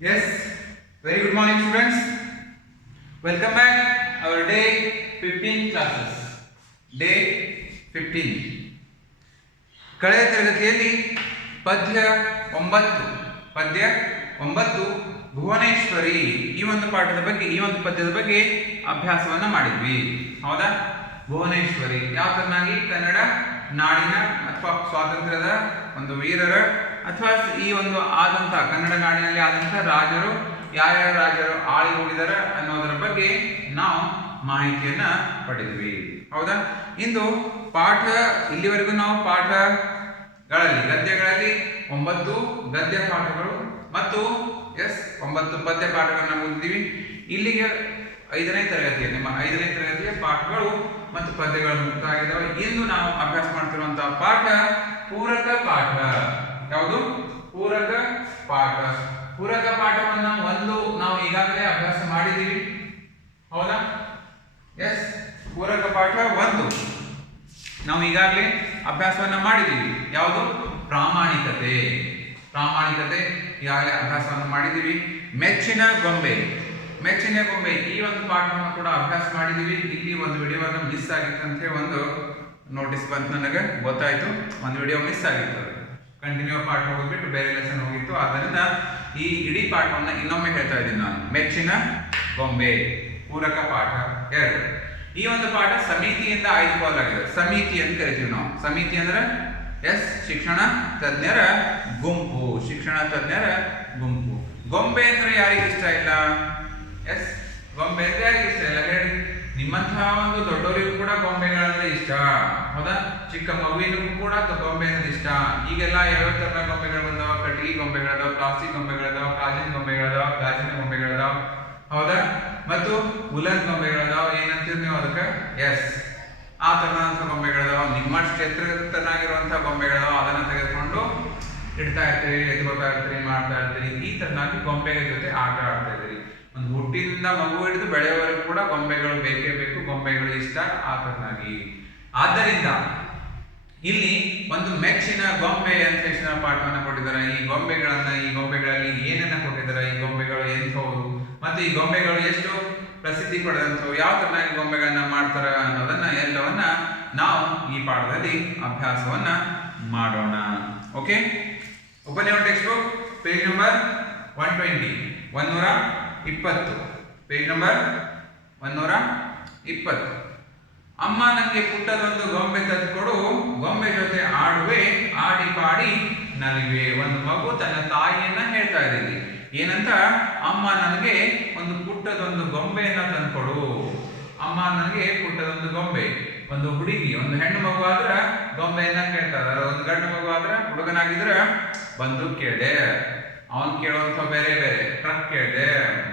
Yes, very good morning students. Welcome back our day 15 classes. Day 15. ಕಳೆದ ತರಗತಿಯಲ್ಲಿ ಪದ್ಯ 9 ಭುವನೇಶ್ವರಿ ಈ ಒಂದು ಪಾಠದ ಬಗ್ಗೆ ಈ ಒಂದು ಪದ್ಯದ ಬಗ್ಗೆ ಅಭ್ಯಾಸವನ್ನ ಮಾಡಿದ್ವಿ. ಹೌದಾ? ಭುವನೇಶ್ವರಿ ಯಾವ ತರನಾಗಿ ಕನ್ನಡ ನಾಡಿನ ಅಥವಾ ಸ್ವಾತಂತ್ರ್ಯದ ಒಂದು ವೀರರ ಅಥವಾ ಈ ಒಂದು ಆದಂತ ಕನ್ನಡ ನಾಡಿನಲ್ಲಿ ಆದಂತ ರಾಜರು ಯಾರ್ಯಾರ ರಾಜರು ಆಳಿ ಹೋಗಿದಾರ ಅನ್ನೋದರ ಬಗ್ಗೆ ನಾವು ಮಾಹಿತಿಯನ್ನ ಪಡೆದ್ವಿ. ಹೌದಾ? ಇಂದು ಪಾಠ ಇಲ್ಲಿವರೆಗೂ ನಾವು ಪಾಠಗಳಲ್ಲಿ ಗದ್ಯಗಳಲ್ಲಿ 9 ಗದ್ಯ ಪಾಠಗಳು ಮತ್ತು 9 ಪದ್ಯ ಪಾಠಗಳನ್ನ ಓದಿದ್ದೀವಿ. ಇಲ್ಲಿಗೆ 5ನೇ ತರಗತಿಯ ನಿಮ್ಮ 5ನೇ ತರಗತಿಯ ಪಾಠಗಳು ಮತ್ತು ಪದ್ಯಗಳು ಮುಕ್ತಾಯವಾಗಿದ್ದಾವೆ. ಇಂದು ನಾವು ಅಭ್ಯಾಸ ಮಾಡ್ತಿರುವಂತಹ ಪಾಠ ಪೂರಕ ಪಾಠ. ಯಾವುದು? ಪೂರಕ ಪಾಠ. ಪೂರಕ ಪಾಠವನ್ನ ನಾವು ಈಗಾಗಲೇ ಅಭ್ಯಾಸ ಮಾಡಿದ್ದೀವಿ. ಹೌದಾ? ಪೂರಕ ಪಾಠ 1 ನಾವು ಈಗಾಗಲೇ ಅಭ್ಯಾಸವನ್ನ ಮಾಡಿದ್ದೀವಿ. ಯಾವುದು? ಪ್ರಾಮಾಣಿಕತೆ. ಈಗಾಗಲೇ ಅಭ್ಯಾಸವನ್ನು ಮಾಡಿದ್ದೀವಿ. ಮೆಚ್ಚಿನ ಗೊಂಬೆ ಈ ಒಂದು ಪಾಠವನ್ನು ಕೂಡ ಅಭ್ಯಾಸ ಮಾಡಿದ್ದೀವಿ. ಇಲ್ಲಿ ಒಂದು ವಿಡಿಯೋವನ್ನು ಮಿಸ್ ಆಗಿತ್ತು ಅಂತ ಹೇಳಿ ಒಂದು ನೋಟಿಸ್ ಬಂತು, ನನಗೆ ಗೊತ್ತಾಯ್ತು. ಒಂದು ವಿಡಿಯೋ ಮಿಸ್ ಆಗಿತ್ತು, ಕಂಟಿನ್ಯೂ ಪಾಠ ಹೋಗ್ಬಿಟ್ಟು ಬೇರೆ ಲೆಸನ್ ಹೋಗಿತ್ತು. ಆದ್ದರಿಂದ ಈ ಇಡೀ ಪಾಠವನ್ನು ಇನ್ನೊಮ್ಮೆ ಹೇಳ್ತಾ ಇದ್ದೀನಿ ನಾನು. ಮೆಚ್ಚಿನ ಗೊಂಬೆ ಪೂರಕ ಪಾಠ 2. ಈ ಒಂದು ಪಾಠ ಸಮಿತಿಯಿಂದ ಆಯ್ದುಕೊಳ್ಳಲಾಗಿದೆ. ಸಮಿತಿ ಅಂತ ಕರಿತೀವಿ ನಾವು. ಸಮಿತಿ ಅಂದ್ರೆ ಶಿಕ್ಷಣ ತಜ್ಞರ ಗುಂಪು. ಗೊಂಬೆ ಅಂದ್ರೆ ಯಾರಿಗೆ ಇಷ್ಟ ಇಲ್ಲ? ಗೊಂಬೆ ಅಂದ್ರೆ ಯಾರಿಗೆ ಇಷ್ಟ ಇಲ್ಲ ಹೇಳಿ? ನಿಮ್ಮಂತಹ ಒಂದು ದೊಡ್ಡವರಿಗೂ ಕೂಡ ಗೊಂಬೆಗಳಂದ್ರೆ ಇಷ್ಟ. ಹೌದಾ? ಚಿಕ್ಕ ಮಗುವಿನಗೂ ಕೂಡ ಗೊಂಬೆ ಅಂದ್ರೆ ಇಷ್ಟ. ಈಗೆಲ್ಲ ಯಾವ ತರ ಗೊಂಬೆಗಳು ಬಂದಾವ? ಕಟ್ಟಿಗೆ ಗೊಂಬೆಗಳದಾವ, ಪ್ಲಾಸ್ಟಿಕ್ ಗೊಂಬೆಗಳದಾವ, ಕಾಜಿನ ಗೊಂಬೆಗಳದಾವ, ಗಾಜಿನ ಗೊಂಬೆಗಳದಾವ. ಹೌದಾ? ಮತ್ತು ಉಲನ್ ಗೊಂಬೆಗಳದಾವ. ಏನಂತೀರಿ ನೀವು ಅದಕ್ಕೆ? ಆ ತರನಾದಂತಹ ಗೊಂಬೆಗಳದಾವ. ನಿಮ್ಮಷ್ಟು ಎತ್ತರನಾಗಿರುವಂತಹ ಗೊಂಬೆಗಳದಾವ. ಅದನ್ನ ತೆಗೆದುಕೊಂಡು ಇಡ್ತಾ ಇರ್ತೀರಿ, ಎತ್ಕೋತಾ ಇರ್ತೀರಿ, ಮಾಡ್ತಾ ಇರ್ತೀರಿ. ಈ ತರನಾಗಿ ಗೊಂಬೆಗಳ ಜೊತೆ ಆಟ ಆಡ್ತಾ ಇದ್ದೀರಿ. ಒಂದು ಹುಟ್ಟಿನಿಂದ ಮಗು ಹಿಡಿದು ಬೆಳೆಯವರೆಗೂ ಕೂಡ ಗೊಂಬೆಗಳು ಬೇಕೇ ಬೇಕು. ಗೊಂಬೆಗಳು ಇಷ್ಟ ಆ ತರನಾಗಿ. ಆದ್ದರಿಂದ ಇಲ್ಲಿ ಒಂದು ಮೆಚ್ಚಿನ ಗೊಂಬೆ ಅಂತ ಹೆಚ್ಚಿನ ಪಾಠವನ್ನು ಕೊಟ್ಟಿದ್ದಾರೆ. ಈ ಗೊಂಬೆಗಳಲ್ಲಿ ಏನನ್ನ ಕೊಟ್ಟಿದ್ದಾರೆ, ಈ ಗೊಂಬೆಗಳು ಎಂಥವು, ಮತ್ತೆ ಈ ಗೊಂಬೆಗಳು ಎಷ್ಟು ಪ್ರಸಿದ್ಧಿ ಪಡೆದಂಥವು, ಯಾವ ತರನಾಗಿ ಗೊಂಬೆಗಳನ್ನ ಮಾಡ್ತಾರ ಅನ್ನೋದನ್ನ ಎಲ್ಲವನ್ನ ನಾವು ಈ ಪಾಠದಲ್ಲಿ ಅಭ್ಯಾಸವನ್ನ ಮಾಡೋಣ. Okay, open your text book, page number 120, 120, page number 120. ಅಮ್ಮ ನನಗೆ ಪುಟ್ಟದೊಂದು ಗೊಂಬೆ ತಂದುಕೊಡು, ಗೊಂಬೆ ಜೊತೆ ಆಡುವೆ, ಆಡಿ ಪಾಡಿ ನಲಿವೆ. ಒಂದು ಮಗು ತನ್ನ ತಾಯಿಯನ್ನ ಹೇಳ್ತಾ ಇದ್ದೀನಿ ಏನಂತ? ಅಮ್ಮ ನನಗೆ ಒಂದು ಪುಟ್ಟದೊಂದು ಗೊಂಬೆಯನ್ನ ತಂದುಕೊಡು. ಅಮ್ಮ ನನಗೆ ಪುಟ್ಟದೊಂದು ಗೊಂಬೆ. ಒಂದು ಹುಡುಗಿ, ಒಂದು ಹೆಣ್ಣು ಮಗು ಆದ್ರ ಗೊಂಬೆಯನ್ನ ಕೇಳ್ತಾರೆ. ಒಂದು ಗಂಡು ಮಗು ಆದ್ರ, ಹುಡುಗನಾಗಿದ್ರ ಬಂದೂಕ್ ಕೇಳಿದೆ, ಅವನ್ ಕೇಳುವಂತ ಬೇರೆ ಬೇರೆ, ಟ್ರಕ್ ಕೇಳಿದೆ,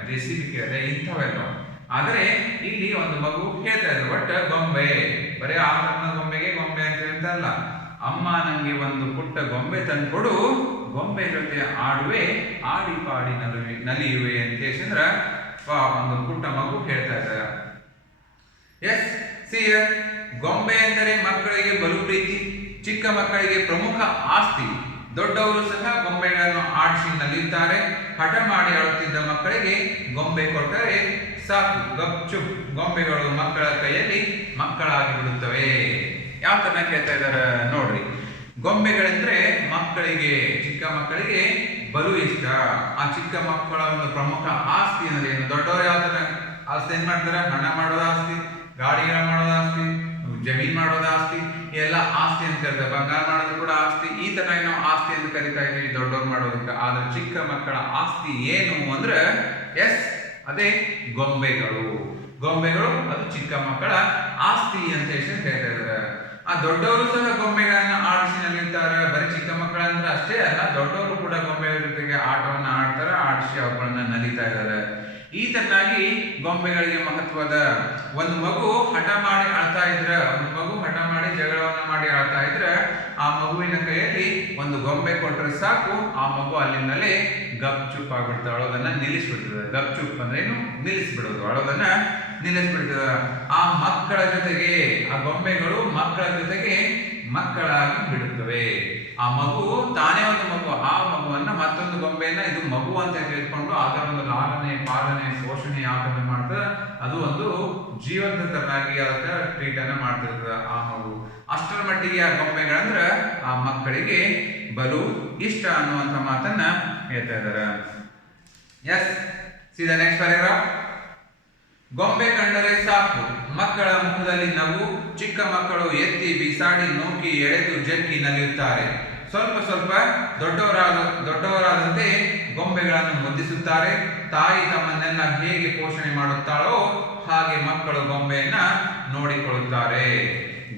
JCB ಕೇಳಿದೆ, ಇಂಥವೆಲ್ಲ. ಆದ್ರೆ ಇಲ್ಲಿ ಒಂದು ಮಗು ಕೇಳ್ತಾ ಇದ್ರು ಒಟ್ಟ ಗೊಂಬೆ. ಬರೀ ಆ ತರನ ಗೊಂಬೆಗೆ ಗೊಂಬೆ ಅಂತ ಹೇಳ್ತಾರಲ್ಲ. ಅಮ್ಮ ನಂಗೆ ಒಂದು ಪುಟ್ಟ ಗೊಂಬೆ ತಂದ್ಕೊಡು, ಗೊಂಬೆ ಜೊತೆ ಆಡುವೆ, ಆಡಿ ಪಾಡಿ ನಲಿಯುವೆ ಅಂತ ಹೇಳಿದ್ರ ಒಂದು ಪುಟ್ಟ ಮಗು ಹೇಳ್ತಾ ಇದ್ದಾರೆ. ಗೊಂಬೆ ಎಂದರೆ ಮಕ್ಕಳಿಗೆ ಬಲು ಪ್ರೀತಿ, ಚಿಕ್ಕ ಮಕ್ಕಳಿಗೆ ಪ್ರಮುಖ ಆಸ್ತಿ. ದೊಡ್ಡವರು ಸಹ ಗೊಂಬೆಗಳನ್ನು ಆಡಿಸಿ ನಲಿಯುತ್ತಾರೆ. ಹಠ ಮಾಡಿ ಆಡುತ್ತಿದ್ದ ಮಕ್ಕಳಿಗೆ ಗೊಂಬೆ ಕೊಟ್ಟರೆ ಸಾಕು, ಗಪ್ಚುಪ್ ಗೊಂಬೆಗಳು ಮಕ್ಕಳ ಕೈಯಲ್ಲಿ ಮಕ್ಕಳಾಗಿ ಬಿಡುತ್ತವೆ. ಯಾವ ತರ ಕೇಳ್ತಾ ಇದಾರೆ ನೋಡ್ರಿ. ಗೊಂಬೆಗಳೆಂದ್ರೆ ಮಕ್ಕಳಿಗೆ, ಚಿಕ್ಕ ಮಕ್ಕಳಿಗೆ ಬಲು ಇಷ್ಟ. ಆ ಚಿಕ್ಕ ಮಕ್ಕಳ ಒಂದು ಪ್ರಮುಖ ಆಸ್ತಿ ಅಂದ್ರೆ ಏನು? ದೊಡ್ಡವರು ಯಾವ ತರ ಆಸ್ತಿ ಏನ್ ಮಾಡ್ತಾರೆ? ಹಣ ಮಾಡೋದ ಆಸ್ತಿ, ಗಾಡಿಗಳ ಮಾಡೋದ ಆಸ್ತಿ, ಜಮೀನ್ ಮಾಡೋದ ಆಸ್ತಿ, ಎಲ್ಲ ಆಸ್ತಿ ಅಂತ ಕರೀತಾರೆ. ಬಂಗಾರ ಮಾಡೋದು ಕೂಡ ಆಸ್ತಿ. ಈ ತರ ನಾವು ಆಸ್ತಿ ಅಂತ ಕರಿತಾ ಇದೀವಿ ದೊಡ್ಡವ್ರು ಮಾಡೋದಕ್ಕೆ. ಆದ್ರೆ ಚಿಕ್ಕ ಮಕ್ಕಳ ಆಸ್ತಿ ಏನು ಅಂದ್ರೆ ಅದೇ ಗೊಂಬೆಗಳು. ಅದು ಚಿಕ್ಕ ಮಕ್ಕಳ ಆಸ್ತಿ ಅಂತ ಹೇಳ್ತಾ ಇದ್ದಾರೆ. ಆ ದೊಡ್ಡವರು ಸಹ ಗೊಂಬೆಗಳನ್ನ ಆಡಿಸಿ ನಲಿಯುತ್ತಾರೆ. ಬರೀ ಚಿಕ್ಕ ಮಕ್ಕಳ ಅಂದ್ರೆ ಅಷ್ಟೇ ಅಲ್ಲ, ದೊಡ್ಡವರು ಕೂಡ ಗೊಂಬೆಗಳ ಜೊತೆಗೆ ಆಟವನ್ನ ಆಡ್ತಾರೆ, ಆಡಿಸಿ ಅವುಗಳನ್ನ ನಲಿತಾ ಇದ್ದಾರೆ. ಈ ತರನಾಗಿ ಗೊಂಬೆಗಳಿಗೆ ಮಹತ್ವದ. ಒಂದು ಮಗು ಹಠ ಮಾಡಿ ಆಳ್ತಾ ಇದ್ರೆ, ಜಗಳವನ್ನ ಮಾಡಿ ಆಳ್ತಾ ಇದ್ರೆ, ಆ ಮಗುವಿನ ಕೈಯಲ್ಲಿ ಒಂದು ಗೊಂಬೆ ಕೊಟ್ಟರೆ ಸಾಕು, ಆ ಮಗು ಅಲ್ಲಿಂದಲೇ ಗಪ್ಚುಪ್ ಆಗ್ಬಿಡ್ತದೆ, ಅಳೋದನ್ನ ನಿಲ್ಲಿಸ್ಬಿಡ್ತದೆ. ಗಪ್ಚುಪ್ ಅಂದ್ರೆ ಏನು? ನಿಲ್ಲಿಸ್ಬಿಡೋದು, ಅಳೋದನ್ನ ನಿಲ್ಲಿಸ್ಬಿಡ್ತದೆ. ಆ ಮಕ್ಕಳ ಜೊತೆಗೆ, ಆ ಗೊಂಬೆಗಳು ಮಕ್ಕಳ ಜೊತೆಗೆ ಮಕ್ಕಳಾಗಿ ಬಿಡುತ್ತವೆ. ಆ ಮಗು ತಾನೇ ಒಂದು ಮಗು, ಆ ಮಗುವನ್ನ ಮತ್ತೊಂದು ಗೊಂಬೆಯನ್ನ ಇದು ಮಗು ಅಂತ ತಿಳ್ಕೊಂಡು ಅದರ ಒಂದು ಲಾಲನೆ ಪಾಲನೆ ಪೋಷಣೆ ಯಾವ ತರ ಮಾಡ್ತದೆ, ಅದು ಒಂದು ಜೀವಂತ ತರನಾಗಿ ಅದಕ್ಕೆ ಟ್ರೀಟ್ ಅನ್ನ ಮಾಡ್ತಿರ್ತದೆ ಆ ಮಗು. ಅಷ್ಟರ ಮಟ್ಟಿಗೆ ಆ ಗೊಂಬೆಗಳಂದ್ರ ಆ ಮಕ್ಕಳಿಗೆ ಬಲು ಇಷ್ಟ ಅನ್ನುವಂಥ ಮಾತನ್ನ ಹೇಳ್ತಾ ಇದ್ದಾರೆ. Yes, see the next paragraph. ಗೊಂಬೆ ಕಂಡರೆ ಸಾಕು, ಮಕ್ಕಳ ಮುಖದಲ್ಲಿ ನಗು, ಚಿಕ್ಕ ಮಕ್ಕಳು ಎತ್ತಿ ಬಿಸಾಡಿ ನೂಕಿ ಎಳೆದು ಜಗ್ಗಿ ನಲಿಯುತ್ತಾರೆ. ಸ್ವಲ್ಪ ಸ್ವಲ್ಪ ದೊಡ್ಡವರಾದಂತೆ ಗೊಂಬೆಗಳನ್ನು ಮುದ್ದಿಸುತ್ತಾರೆ. ತಾಯಿ ತಮ್ಮನ್ನೆಲ್ಲ ಹೇಗೆ ಪೋಷಣೆ ಮಾಡುತ್ತಾಳೋ ಹಾಗೆ ಮಕ್ಕಳು ಗೊಂಬೆಯನ್ನ ನೋಡಿಕೊಳ್ಳುತ್ತಾರೆ.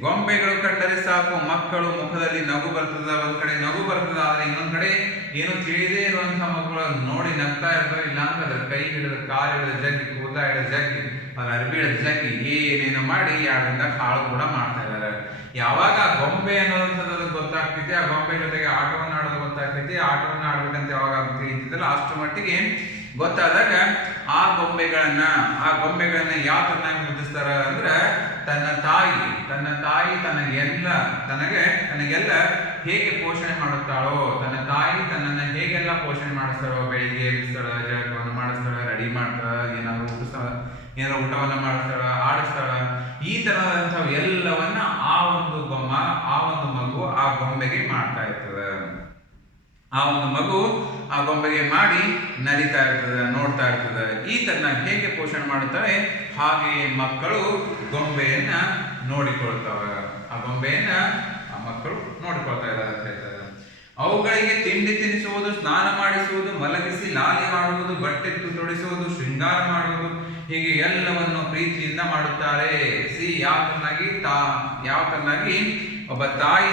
ಗೊಂಬೆಗಳು ಕಂಡರೆ ಸಾಕು, ಮಕ್ಕಳು ಮುಖದಲ್ಲಿ ನಗು ಬರ್ತದ, ಒಂದ್ ಕಡೆ ನಗು ಬರ್ತದ, ಆದ್ರೆ ಇನ್ನೊಂದ್ ಕಡೆ ಏನು ತಿಳಿದೇ ಇರುವಂತಹ ಮಕ್ಕಳು ನೋಡಿ ನಗ್ತಾ ಇರ್ತವೆ. ಇಲ್ಲಾಂದ್ರೆ ಅದ್ರ ಕೈ ಹಿಡಿದು ಕಾಲು ಹಿಡಿದು ಜಗ್ಗಿ, ಕೂದಲ ಹಿಡಿದು ಜಗ್ಗಿ, ಅದ್ರ ಅರ್ಬಿ ಹಿಡಿದು ಜಗ್ಗಿ ಏನೇನು ಮಾಡಿ ಯಾರಿಂದ ಹಾಳು ಕೂಡ ಮಾಡ್ತಾ ಇದ್ದಾರೆ. ಯಾವಾಗ ಗೊಂಬೆ ಅನ್ನೋದಂಥದ್ದು ಗೊತ್ತಾಗ್ತೈತಿ, ಆ ಗೊಂಬೆ ಜೊತೆಗೆ ಆಟವನ್ನು ಆಡೋದು ಗೊತ್ತಾಗ್ತೈತಿ, ಆಟವನ್ನು ಆಡ್ಬೇಕಂತ ಯಾವಾಗ ತಿಳಿತಿದ್ದಲ್ಲ ಅಷ್ಟು ಮಟ್ಟಿಗೆ ಗೊತ್ತಾದಾಗ ಆ ಗೊಂಬೆಗಳನ್ನ ಯಾವ ತರನಾಗಿ ಮುದ್ದಿಸ್ತಾರ ಅಂದ್ರೆ ತನ್ನ ತಾಯಿ ತನಗೆಲ್ಲ ಹೇಗೆ ಪೋಷಣೆ ಮಾಡುತ್ತಾಳೋ, ತನ್ನ ತಾಯಿ ತನ್ನನ್ನ ಹೇಗೆಲ್ಲ ಪೋಷಣೆ ಮಾಡಿಸ್ತಾಳೋ, ಬೆಳಿಗ್ಗೆ ಎಬ್ಬಿಸ್ತಾಳ, ಜಳಕವನ್ನು ಮಾಡಿಸ್ತಾಳ, ರೆಡಿ ಮಾಡ್ತಾಳ, ಏನಾದ್ರು ಊಟವನ್ನ ಮಾಡಿಸ್ತಾಳ, ಆಡಿಸ್ತಾಳ, ಈ ತರದಂತಹ ಎಲ್ಲವನ್ನ ಆ ಒಂದು ಮಗು ಆ ಗೊಂಬೆಗೆ ಮಾಡ್ತಾ ಇರ್ತದೆ. ಆ ಒಂದು ಮಗು ಆ ಗೊಂಬೆಗೆ ಮಾಡಿ ನಲಿತಾ ಇರ್ತದೆ, ನೋಡ್ತಾ ಇರ್ತದೆ. ಈ ತರನಾಗಿ ಹೇಗೆ ಪೋಷಣೆ ಮಾಡುತ್ತವೆ ಹಾಗೆಯೇ ಮಕ್ಕಳು ಗೊಂಬೆಯನ್ನ ನೋಡಿಕೊಳ್ತವೆ. ಆ ಗೊಂಬೆಯನ್ನ ಆ ಮಕ್ಕಳು ನೋಡಿಕೊಳ್ತಾ ಇದ್ದಾರೆ ಅಂತ ಹೇಳ್ತಾರೆ. ಅವುಗಳಿಗೆ ತಿಂಡಿ ತಿನ್ನಿಸುವುದು, ಸ್ನಾನ ಮಾಡಿಸುವುದು, ಮಲಗಿಸಿ ಲಾಲಿ ಮಾಡುವುದು, ಬಟ್ಟೆ ತೊಡಿಸುವುದು, ಶೃಂಗಾರ ಮಾಡುವುದು, ಹೀಗೆ ಎಲ್ಲವನ್ನು ಪ್ರೀತಿಯಿಂದ ಮಾಡುತ್ತಾರೆ. ಯಾವ ತರನಾಗಿ ಒಬ್ಬ ತಾಯಿ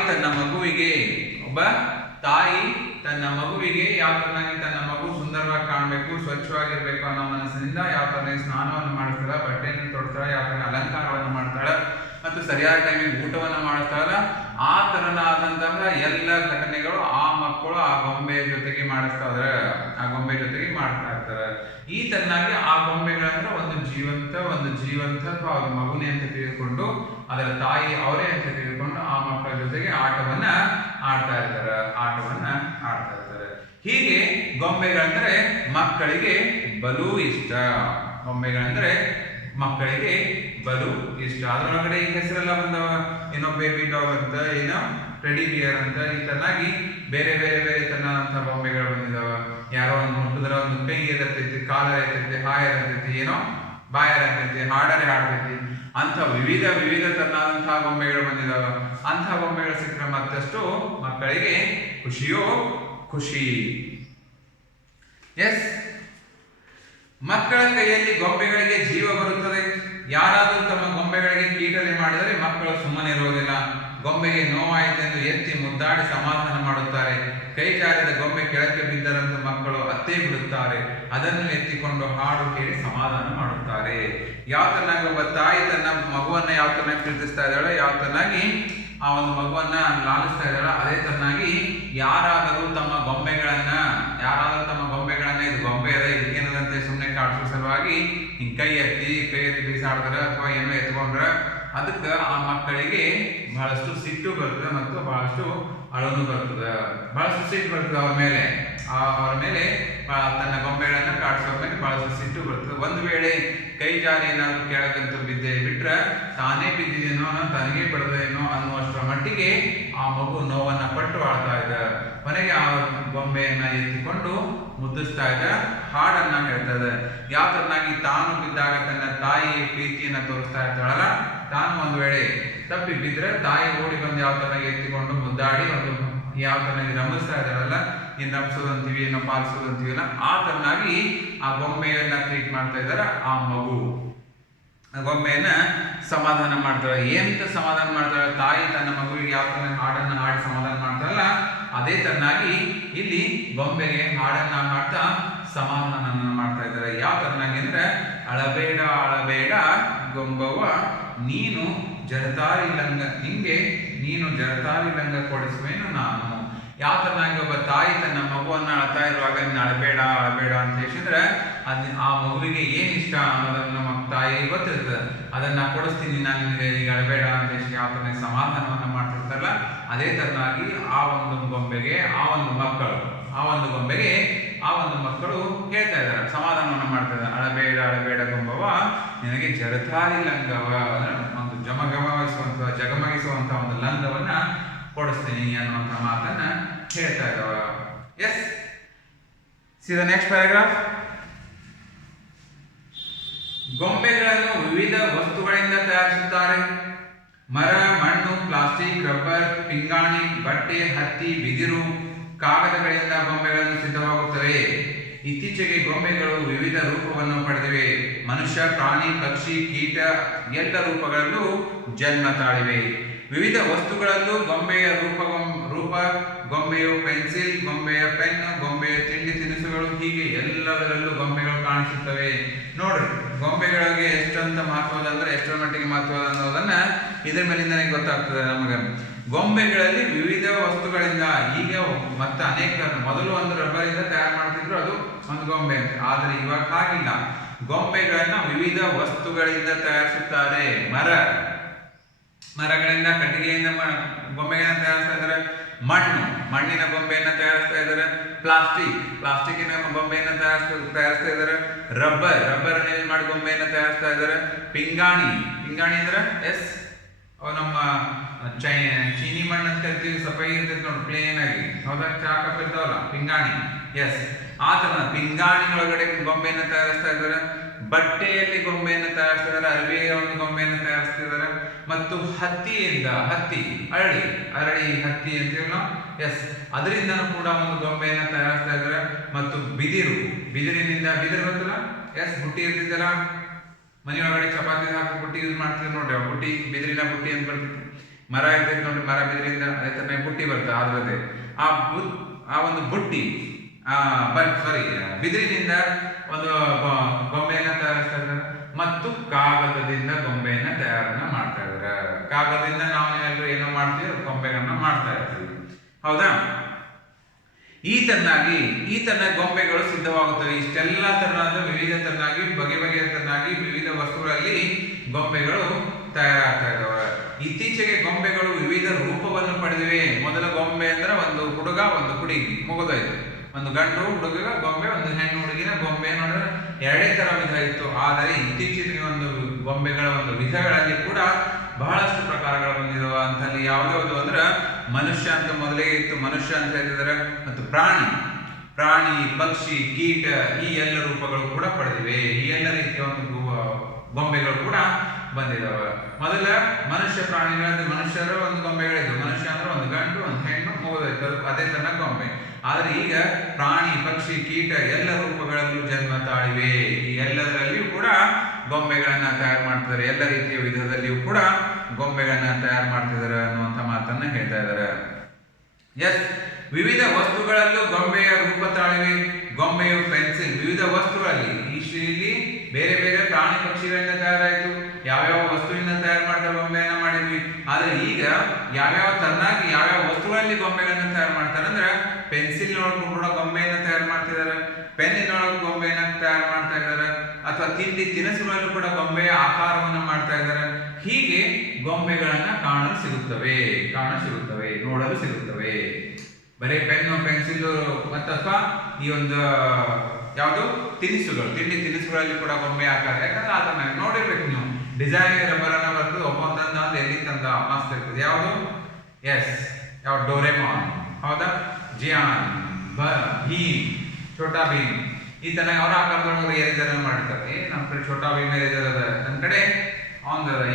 ತನ್ನ ಮಗುವಿಗೆ ಯಾವ ತರನಾಗಿ ತನ್ನ ಮಗು ಸುಂದರವಾಗಿ ಕಾಣಬೇಕು, ಸ್ವಚ್ಛವಾಗಿರ್ಬೇಕು ಅನ್ನೋ ಮನಸ್ಸಿನಿಂದ ಯಾವ ತರನಾಗಿ ಸ್ನಾನವನ್ನು ಮಾಡ್ತಾಳ, ಬಟ್ಟೆಯನ್ನು ತೊಡ್ತಾಳ, ಯಾವ ತರ ಅಲಂಕಾರವನ್ನು ಮಾಡ್ತಾಳ ಮತ್ತು ಸರಿಯಾದ ಟೈಮಿಗೆ ಊಟವನ್ನು ಮಾಡ್ತಾಳ, ಆ ತರನಾದಂತಹ ಎಲ್ಲ ಘಟನೆಗಳು ಆ ಮಕ್ಕಳು ಆ ಗೊಂಬೆ ಜೊತೆಗೆ ಮಾಡ್ತಾ ಇರ್ತಾರೆ. ಈ ತರನಾಗಿ ಆ ಗೊಂಬೆಗಳಂದ್ರೆ ಒಂದು ಜೀವಂತ ಅಥವಾ ಅವ್ರ ಮಗುನೇ ಅಂತ ತಿಳಿದುಕೊಂಡು ಅದರ ತಾಯಿ ಅವರೇ ಅಂತ ತಿಳಿದುಕೊಂಡು ಆ ಮಕ್ಕಳ ಜೊತೆಗೆ ಆಟವನ್ನ ಆಡ್ತಾ ಇರ್ತಾರೆ. ಹೀಗೆ ಗೊಂಬೆಗಳಂದ್ರೆ ಮಕ್ಕಳಿಗೆ ಬಲು ಇಷ್ಟ. ಅದರೊಳಗಡೆ ಈ ಹೆಸರೆಲ್ಲ ಬಂದವ, ಏನೋ ಬೇಬಿ ಡಾಗ್ ಅಂತ, ಏನೋ ಟೆಡಿ ಬಿಯರ್ ಅಂತ, ಈ ತರನಾಗಿ ಬೇರೆ ತರನಾದಂತಹ ಗೊಂಬೆಗಳು ಬಂದಿದಾವ. ಯಾರೋ ಒಂದು ಮುಟ್ಟಿದ್ರೆ ಒಂದು ಕೈ ಎದರ್ತೈತಿ, ಕಾಲ ಎರ್ತೈತಿ, ಹಾಯ ಎರ್ತೈತಿ, ಏನೋ ಬಾಯರ್ ಎರ್ತೈತಿ, ಹಾಡರೆ ಹಾಡ್ತೈತಿ ಅಂತ ವಿವಿಧ ತರನಾದಂತಹ ಗೊಂಬೆಗಳು ಬಂದಿದಾವ. ಅಂತಹ ಗೊಂಬೆಗಳು ಸಿಕ್ಕರೆ ಮತ್ತಷ್ಟು ಮಕ್ಕಳಿಗೆ ಖುಷಿ. ಎಸ್, ಮಕ್ಕಳ ಕೈಯಲ್ಲಿ ಗೊಂಬೆಗಳಿಗೆ ಜೀವ ಬರುತ್ತದೆ. ಯಾರಾದರೂ ತಮ್ಮ ಗೊಂಬೆಗಳಿಗೆ ಕೀಟಲೆ ಮಾಡಿದರೆ ಮಕ್ಕಳು ಸುಮ್ಮನೆ ಇರುವುದಿಲ್ಲ. ಗೊಂಬೆಗೆ ನೋವಾಯಿತೆಂದು ಎತ್ತಿ ಮುದ್ದಾಡಿ ಸಮಾಧಾನ ಮಾಡುತ್ತಾರೆ. ಕೈ ಜಾರಿದ ಗೊಂಬೆ ಕೆಳಕ್ಕೆ ಬಿದ್ದರಂತೂ ಮಕ್ಕಳು ಅತ್ತೇ ಬಿಡುತ್ತಾರೆ. ಅದನ್ನು ಎತ್ತಿಕೊಂಡು ಹಾಡು ಕೇಳಿ ಸಮಾಧಾನ ಮಾಡುತ್ತಾರೆ. ಯಾವ ತರನಾಗಿ ಒಬ್ಬ ತಾಯಿ ತನ್ನ ಮಗುವನ್ನ ಯಾವ ತರನಾಗಿ ಪ್ರೀತಿಸ್ತಾ ಇದ್ದಾಳೆ, ಯಾವ ತರನಾಗಿ ಆ ಒಂದು ಮಗುವನ್ನ ಲಾಲಿಸ್ತಾ ಇದ್ದಾಳೆ, ಅದೇ ತರನಾಗಿ ಯಾರಾದರೂ ತಮ್ಮ ಗೊಂಬೆಗಳನ್ನ ಇದು ಗೊಂಬೆ ಅದ ಇದಕ್ಕೇನದಂತೆ ಸುಮ್ಮನೆ ಕಾಡಿಸೋ ಸಲುವಾಗಿ ಕೈ ಎತ್ತಿ ಬೀಸಾಡಿದ್ರೆ ಅಥವಾ ಏನೋ ಎತ್ಕೊಂಡ್ರ ಅದಕ್ಕೆ ಆ ಮಕ್ಕಳಿಗೆ ಬಹಳಷ್ಟು ಸಿಟ್ಟು ಬರ್ತದೆ ಮತ್ತು ಬಹಳಷ್ಟು ಅಳನು ಬರ್ತದೆ. ಬಹಳಷ್ಟು ಸಿಟ್ಟು ಬರ್ತದೆ ಅವ್ರ ಮೇಲೆ ತನ್ನ ಗೊಂಬೆಗಳನ್ನ ಕಾಡಿಸೋ ಮೇಲೆ ಬಹಳಷ್ಟು ಸಿಟ್ಟು ಬರ್ತದೆ. ಒಂದು ವೇಳೆ ಕೈ ಜಾರಿ ಏನಾದ್ರು ಕೆಳಗಂತೂ ಬಿಟ್ರೆ ತಾನೇ ಬಿದ್ದಿದೇನೋ ತನಗೆ ಬಡದೇನೋ ಅನ್ನುವಷ್ಟರ ಮಟ್ಟಿಗೆ ಆ ಮಗು ನೋವನ್ನ ಪಟ್ಟು ಆಳ್ತಾ ಇದ್ದ. ಕೊನೆಗೆ ಆ ಗೊಂಬೆಯನ್ನ ಎತ್ತಿಕೊಂಡು ಮುದ್ದಿಸ್ತಾ ಇದ್ದ, ಹಾಡನ್ನ ಹೇಳ್ತಾ ಇದೆ. ಯಾವ ತರನಾಗಿ ತಾನು ಬಿದ್ದಾಗ ತನ್ನ ತಾಯಿ ಪ್ರೀತಿಯನ್ನ ತೋರಿಸ್ತಾ ಇರ್ತಾಳಲ್ಲ, ತಾನು ಒಂದು ವೇಳೆ ತಪ್ಪಿ ಬಿದ್ರೆ ತಾಯಿ ಓಡಿ ಬಂದು ಯಾವ ತರನಾಗಿ ಎತ್ತಿಕೊಂಡು ಮುದ್ದಾಡಿ ಒಂದು ಯಾವ ತರನಾಗಿ ರಮಿಸ್ತಾ ಇದ್ದಾಳಲ್ಲ, ಏನ್ ರಮಿಸೋದು ಅಂತೀವಿ, ಏನೋ ಪಾಲಿಸೋದು ಅಂತೀವಲ್ಲ, ಆ ತರನಾಗಿ ಆ ಗೊಂಬೆಯನ್ನ ಟ್ರೀಟ್ ಮಾಡ್ತಾ ಇದ್ದಾರೆ. ಆ ಮಗು ಗೊಂಬೆಯನ್ನ ಸಮಾಧಾನ ಮಾಡ್ತಾಳೆ. ಏನಂತ ಸಮಾಧಾನ ಮಾಡ್ತಾಳೆ? ತಾಯಿ ತನ್ನ ಮಗುವಿಗೆ ಯಾವ ತರ ಹಾಡನ್ನ ಹಾಡಿ ಸಮಾಧಾನ ಮಾಡ್ತಾಳಲ್ಲ, ಅದೇ ತರನಾಗಿ ಇಲ್ಲಿ ಗೊಂಬೆಗೆ ಹಾಡನ್ನ ಹಾಡ್ತಾ ಸಮಾಧಾನ ಮಾಡ್ತಾ ಇದ್ದಾರೆ. ಯಾವ ತರನಾಗಿ ಅಂದ್ರೆ, ಅಳಬೇಡ ಗೊಂಬವ್ವ ನೀನು ಜರತಾರಿ ಲಂಗ ಕೊಡಿಸುವೇನು ನಾನು. ಯಾವ ತರನಾಗಿ ಒಬ್ಬ ತಾಯಿ ತನ್ನ ಮಗುವನ್ನ ಅಳ್ತಾ ಇರುವಾಗ ನೀನು ಅಳಬೇಡ ಅಂತ ಹೇಳಿದ್ರೆ ಆ ಮಗುವಿಗೆ ಏನ್ ಇಷ್ಟ ಅನ್ನೋದನ್ನ ನಮ್ಮ ತಾಯಿ ಗೊತ್ತಿರ್ತದೆ. ಅದನ್ನ ಕೊಡಿಸ್ತೀನಿ ನಾನು ನಿನಗೆ, ಈಗ ಅಳಬೇಡ ಅಂತ ಹೇಳಿ ಯಾವ ತರನಾಗಿ ಸಮಾಧಾನವನ್ನ ಮಾಡ್ತಿರ್ತಾರಲ್ಲ, ಅದೇ ತರನಾಗಿ ಆ ಒಂದು ಗೊಂಬೆಗೆ ಆ ಒಂದು ಮಕ್ಕಳು ಹೇಳ್ತಾ ಇದ್ದಾರೆ, ಸಮಾಧಾನವನ್ನು ಮಾಡ್ತಾ ಇದ್ದಾರೆ. ಅಳಬೇಡ ಅಳಬೇಡ ಗೊಂಬವ, ನಿನಗೆ ಜರತಾರಿ ಲಂಗವ, ಒಂದು ಜಗಮಗಿಸುವಂತ ಒಂದು ಲಂಗವನ್ನ ಕೊಡಿಸ್ತೀನಿ ಅನ್ನುವಂಥ ಮಾತನ್ನ ಹೇಳ್ತಾ ಇದ್ದಾವ. Yes, see the next paragraph. ಗೊಂಬೆಗಳನ್ನು ವಿವಿಧ ವಸ್ತುಗಳಿಂದ ತಯಾರಿಸುತ್ತಾರೆ. ಮರ, ಮಣ್ಣು, ಪ್ಲಾಸ್ಟಿಕ್, ರಬ್ಬರ್, ಪಿಂಗಾಣಿ, ಬಟ್ಟೆ, ಹತ್ತಿ, ಬಿದಿರು, ಕಾಗದಗಳಿಂದ ಗೊಂಬೆಗಳನ್ನು ಸಿದ್ಧವಾಗುತ್ತವೆ. ಇತ್ತೀಚೆಗೆ ಗೊಂಬೆಗಳು ವಿವಿಧ ರೂಪವನ್ನು ಪಡೆದಿವೆ. ಮನುಷ್ಯ, ಪ್ರಾಣಿ, ಪಕ್ಷಿ, ಕೀಟ ಎಲ್ಲ ರೂಪಗಳಲ್ಲೂ ಜನ್ಮ ತಾಳಿವೆ. ವಿವಿಧ ವಸ್ತುಗಳಲ್ಲೂ ಗೊಂಬೆಯ ರೂಪ, ಗೊಂಬೆಯ ಪೆನ್ಸಿಲ್, ಗೊಂಬೆಯ ಪೆನ್, ಗೊಂಬೆಯ ತಿಂಡಿ ತಿನಿಸುಗಳು, ಹೀಗೆ ಎಲ್ಲದರಲ್ಲೂ ಗೊಂಬೆಗಳು ಕಾಣಿಸುತ್ತವೆ. ನೋಡ್ರಿ, ಗೊಂಬೆಗಳಿಗೆ ಎಷ್ಟಂತ ಮಹತ್ವದ ಅಂದ್ರೆ ಎಷ್ಟರ ಮಟ್ಟಿಗೆ ಮಹತ್ವದ ಅನ್ನೋದನ್ನ ಇದ್ರ ಮೇಲಿಂದನೇ ಗೊತ್ತಾಗ್ತದೆ ನಮಗೆ. ಗೊಂಬೆಗಳಲ್ಲಿ ವಿವಿಧ ವಸ್ತುಗಳಿಂದ, ಈಗ ಮತ್ತೆ ಅನೇಕ, ಮೊದಲು ಒಂದು ರಬ್ಬರಿಂದ ತಯಾರು ಮಾಡ್ತಿದ್ರು, ಅದು ಒಂದು ಗೊಂಬೆ ಅಂತ. ಆದರೆ ಇವಾಗ ಹಾಗಿಲ್ಲ, ಗೊಂಬೆಗಳನ್ನ ವಿವಿಧ ವಸ್ತುಗಳಿಂದ ತಯಾರಿಸುತ್ತಾರೆ. ಮರಗಳಿಂದ, ಕಟ್ಟಿಗೆಯಿಂದ ಗೊಂಬೆಗಳನ್ನ ತಯಾರಿಸ್ತಾ ಇದ್ದಾರೆ. ಮಣ್ಣಿನ ಗೊಂಬೆಯನ್ನ ತಯಾರಿಸ್ತಾ ಇದ್ದಾರೆ. ಪ್ಲಾಸ್ಟಿಕ್ಕಿನ ಗೊಂಬೆಯನ್ನ ತಯಾರಿಸ್ತಾ ಇದ್ದಾರೆ. ರಬ್ಬರ್ ಮಾಡಿ ಗೊಂಬೆಯನ್ನ ತಯಾರಿಸ್ತಾ ಇದ್ದಾರೆ. ಪಿಂಗಾಣಿ ಅಂದ್ರೆ ಎಸ್, ನಮ್ಮ ಚೀನಿ ಮಣ್ಣು ಅಂತ ಕರಿತೀವಿ, ಸಫೈ ಇರ್ತೈತೆ ನೋಡಿ, ಪ್ಲೇನ್ ಆಗಿ, ಹೌದಾ, ಚಾ ಕಪ್ ಇರ್ತಾವಲ್ಲ, ಪಿಂಗಾಣಿ. ಎಸ್, ಆ ತರ ಪಿಂಗಾಣಿ ಒಳಗಡೆ ಗೊಂಬೆಯನ್ನ ತಯಾರಿಸ್ತಾ ಇದ್ದಾರೆ. ಬಟ್ಟೆಯಲ್ಲಿ ಗೊಂಬೆಯನ್ನು ತಯಾರಿಸ್ತಾ ಇದ್ದಾರೆ. ಅರಬಿಯ ಒಂದು ಗೊಂಬೆಯನ್ನು ತಯಾರಿಸ್ತಿದ್ದಾರೆ. ಮತ್ತು ಅರಳಿ ಹತ್ತಿ ಅಂತೀವಲ್ಲ, ಎಸ್, ಅದರಿಂದನೂ ಕೂಡ ಒಂದು ಗೊಂಬೆಯನ್ನು ತಯಾರಿಸ್ತಾ ಇದ್ದಾರೆ. ಮತ್ತು ಬಿದಿರು ಗೊತ್ತಲ್ಲ, ಎಸ್, ಬುಟ್ಟಿ ಇರ್ತಿದ್ದಲ್ಲ, ಮನೆಯೊಳಗಡೆ ಚಪಾತಿ ಹಾಕಿ ಬುಟ್ಟಿ ಯೂಸ್ ಮಾಡ್ತೀವಿ ನೋಡ್ರಿ, ಬುಟ್ಟಿ, ಬಿದಿರಿನ ಬುಟ್ಟಿ ಅಂತ ಬರ್ತಿತ್ತು. ಮರ ಇರ್ತೈತೆ ನೋಡ್ರಿ, ಮರ ಬಿದಿರಿಂದ, ಅದೇ ತರ ಬುಟ್ಟಿ ಬರ್ತದೆ. ಆದ್ರೆ ಆ ಒಂದು ಬುಟ್ಟಿ ಬಿದಿರಿನಿಂದ ಒಂದು ಗೊಂಬೆಯನ್ನ ತಯಾರಿಸ್ತಾ ಇದ್ದಾರೆ. ಮತ್ತು ಕಾಗದದಿಂದ ಗೊಂಬೆಯನ್ನ ತಯಾರನ್ನ ಮಾಡ್ತಾ ಇದ್ದಾರೆ. ಕಾಗದದಿಂದ ನಾವು ಎಲ್ಲರೂ ಏನೋ ಮಾಡ್ತೀವಿ, ಗೊಂಬೆಗಳನ್ನ ಮಾಡ್ತಾ ಇರ್ತೀವಿ, ಹೌದಾ. ಈ ತರನಾಗಿ ಗೊಂಬೆಗಳು ಸಿದ್ಧವಾಗುತ್ತವೆ. ಇಷ್ಟೆಲ್ಲ ತರನಾದ ವಿವಿಧ ತರನಾಗಿ, ಬಗೆಯ ತರನಾಗಿ ವಿವಿಧ ವಸ್ತುಗಳಲ್ಲಿ ಗೊಂಬೆಗಳು ತಯಾರಾಗ್ತಾ ಇದ್ದಾವೆ. ಇತ್ತೀಚೆಗೆ ಗೊಂಬೆಗಳು ವಿವಿಧ ರೂಪವನ್ನು ಪಡೆದಿವೆ. ಮೊದಲ ಗೊಂಬೆ ಅಂದ್ರೆ ಒಂದು ಹುಡುಗ, ಒಂದು ಹುಡುಗಿ, ಮುಗಿದೋಯ್ತು. ಒಂದು ಗಂಡು ಹುಡುಗ ಗೊಂಬೆ, ಒಂದು ಹೆಣ್ಣು ಹುಡುಗಿನ ಗೊಂಬೆ ನೋಡಿದ್ರೆ ಎರಡೇ ತರ ವಿಧ ಇತ್ತು. ಆದರೆ ಇತ್ತೀಚಿನ ಒಂದು ಗೊಂಬೆಗಳ ಒಂದು ವಿಧಗಳಲ್ಲಿ ಕೂಡ ಬಹಳಷ್ಟು ಪ್ರಕಾರಗಳು ಬಂದಿರುವ ಅಂತಲ್ಲಿ ಯಾವ್ಯಾವುದು ಅಂದ್ರೆ ಮನುಷ್ಯ ಅಂತ ಮೊದಲೇ ಇತ್ತು, ಮನುಷ್ಯ ಅಂತ ಹೇಳ್ತಿದ್ದಾರೆ. ಮತ್ತು ಪ್ರಾಣಿ, ಪಕ್ಷಿ, ಕೀಟ, ಈ ಎಲ್ಲ ರೂಪಗಳು ಕೂಡ ಪಡೆದಿವೆ. ಈ ಎಲ್ಲ ರೀತಿಯ ಒಂದು ಗೊಂಬೆಗಳು ಕೂಡ ಬಂದಿದ್ದಾವೆ. ಮೊದಲ ಮನುಷ್ಯರ ಒಂದು ಗೊಂಬೆಗಳಿದ್ದು, ಮನುಷ್ಯ ಅಂದ್ರೆ ಒಂದು ಗಂಡು, ಒಂದು ಹೆಣ್ಣು, ಮುಗಿದೋಯ್ತು, ಅದೇ ತರ ಗೊಂಬೆ. ಆದರೆ ಈಗ ಪ್ರಾಣಿ, ಪಕ್ಷಿ, ಕೀಟ ಎಲ್ಲ ರೂಪಗಳಲ್ಲೂ ಜನ್ಮ ತಾಳಿವೆ. ಈ ಎಲ್ಲದರಲ್ಲಿಯೂ ಕೂಡ ಗೊಂಬೆಗಳನ್ನ ತಯಾರು ಮಾಡ್ತಿದ್ದಾರೆ. ಎಲ್ಲ ರೀತಿಯ ವಿಧದಲ್ಲಿಯೂ ಕೂಡ ಗೊಂಬೆಗಳನ್ನ ತಯಾರು ಮಾಡ್ತಿದ್ದಾರೆ ಅನ್ನುವಂಥ ಮಾತನ್ನ ಹೇಳ್ತಾ ಇದ್ದಾರೆ. ಎಸ್, ವಿವಿಧ ವಸ್ತುಗಳಲ್ಲೂ ಗೊಂಬೆಯ ರೂಪ ತಾಳಿವೆ. ಗೊಂಬೆಯು ಪೆನ್ಸಿಲ್, ವಿವಿಧ ವಸ್ತುಗಳಲ್ಲಿ, ಇಲ್ಲಿ ಬೇರೆ ಬೇರೆ ಪ್ರಾಣಿ ಪಕ್ಷಿಗಳಿಂದ ತಯಾರಾಯಿತು. ಯಾವ್ಯಾವ ವಸ್ತುವಿನಿಂದ ತಯಾರು ಮಾಡಿದ ಗೊಂಬೆಯನ್ನ ಮಾಡಿದ್ವಿ. ಆದ್ರೆ ಈಗ ಯಾವ್ಯಾವ ತರನಾಗಿ ಯಾವ್ಯಾವ ವಸ್ತುಗಳಲ್ಲಿ ಗೊಂಬೆಗಳನ್ನ ತಯಾರು ಮಾಡ್ತಾರೆ ಅಂದ್ರೆ, ಪೆನ್ಸಿಲ್ನೊಳಗೂ ಕೂಡ ಗೊಂಬೆಯನ್ನ ತಯಾರು ಮಾಡ್ತಿದ್ದಾರೆ, ಪೆನ್ನಿನೊಳಗೂ ಗೊಂಬೆಯನ್ನ ತಯಾರು ಮಾಡ್ತಾ ಇದ್ದಾರೆ, ಅಥವಾ ತಿಂಡಿ ತಿನಿಸುಗಳಲ್ಲೂ ಕೂಡ ಗೊಂಬೆಯ ಆಕಾರವನ್ನು ಮಾಡ್ತಾ ಇದ್ದಾರೆ. ಹೀಗೆ ಗೊಂಬೆಗಳನ್ನ ಕಾಣಲು ಸಿಗುತ್ತವೆ, ನೋಡಲು ಸಿಗುತ್ತವೆ. ಬರೀ ಪೆನ್ನು, ಪೆನ್ಸಿಲ್ ಅಥವಾ ಈ ಒಂದು ಯಾವುದು ತಿಂಡಿ ತಿನಿಸುಗಳಲ್ಲಿ ಕೂಡ ಗೊಂಬೆ ಆಕಾರ. ಯಾಕಂದ್ರೆ ಅದನ್ನ ನೋಡಿರ್ಬೇಕು ನೀವು. ಡಿಸೈನ್ ರಬ್ಬರ್ ಅನ್ನ ಬರ್ತದೆ, ಒಬ್ಬೊಂದೊಂದು ಎಲ್ಲಿ ತಂದ ಮಸ್ತ್ ಇರ್ತದೆ. ಯಾವುದು? ಎಸ್, ಯಾವ ಡೋರೆಮಾನ್, ಹೌದಾ, ಜಿಯಾನ್, ಭೀಮ್, ಛೋಟಾ ಭೀಮ್, ಈ ತರ ಅವರ ಆಕಾರದೊಳಗೆ ಎರೇಸರ್ ಮಾಡಿರ್ತಾರೆ. ನಮ್ಮ ಕಡೆ ಛೋಟಾ ಭೀಮ್ ಎರೇಸರ್ ಅದ, ನನ್ನ ಕಡೆ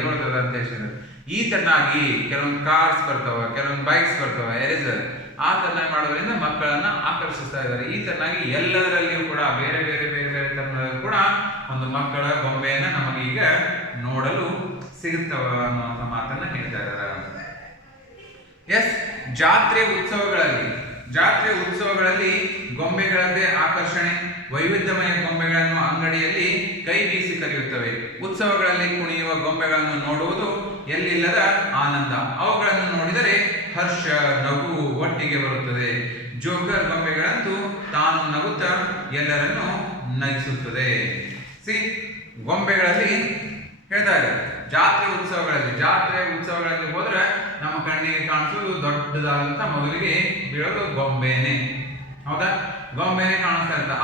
ಇವಳದ ಅಂತ ಹೇಳ್ತಾರೆ. ಈ ತರನಾಗಿ ಕೆಲವೊಂದು ಕಾರ್ಸ್ ಬರ್ತವೆ, ಕೆಲವೊಂದು ಬೈಕ್ಸ್ ಬರ್ತವೆ, ಎರೇಸರ್ ಆ ತರ ಮಾಡೋದ್ರಿಂದ ಮಕ್ಕಳನ್ನ ಆಕರ್ಷಿಸ್ತಾ ಇದ್ದಾರೆ. ಈ ತರನಾಗಿ ಎಲ್ಲದರಲ್ಲಿಯೂ ಕೂಡ ಬೇರೆ ತರದಲ್ಲಿ ಕೂಡ ಒಂದು ಮಕ್ಕಳ ಗೊಂಬೆಯನ್ನ ನಮಗೆ ಈಗ ನೋಡಲು ಸಿಗುತ್ತವ ಅನ್ನುವಂಥ ಮಾತನ್ನ ಹೇಳ್ತಾ ಇದ್ದಾರೆ. ಎಸ್, ಜಾತ್ರೆ ಉತ್ಸವಗಳಲ್ಲಿ ಗೊಂಬೆಗಳದ್ದೇ ಆಕರ್ಷಣೆ. ವೈವಿಧ್ಯಮಯ ಗೊಂಬೆಗಳನ್ನು ಅಂಗಡಿಯಲ್ಲಿ ಕೈ ಬೀಸಿ ಕರೆಯುತ್ತವೆ. ಉತ್ಸವಗಳಲ್ಲಿ ಕುಣಿಯುವ ಗೊಂಬೆಗಳನ್ನು ನೋಡುವುದು ಎಲ್ಲಿಲ್ಲದ ಆನಂದ. ಅವುಗಳನ್ನು ನೋಡಿದರೆ ಹರ್ಷ, ನಗು ಒಟ್ಟಿಗೆ ಬರುತ್ತದೆ. ಜೋಕರ್ ಗೊಂಬೆಗಳಂತೂ ತಾನು ನಗುತ್ತಾ ಎಲ್ಲರನ್ನು ನಗಿಸುತ್ತದೆ. ಗೊಂಬೆಗಳಲ್ಲಿ ಹೇಳ್ತಾರೆ ಜಾತ್ರೆ ಉತ್ಸವಗಳಲ್ಲಿ ಹೋದ್ರೆ ನಮ್ಮ ಕಣ್ಣಿಗೆ ಕಾಣಿಸೋದು ದೊಡ್ಡದಾದಂತ ಮೊದಲಿಗೆ ಬೀಳೋದು ಗೊಂಬೆನೆ. ಹೌದಾ? ಗೊಂಬೆನೆ ಕಾಣಿಸ್ತಾ ಇರ್ತದೆ.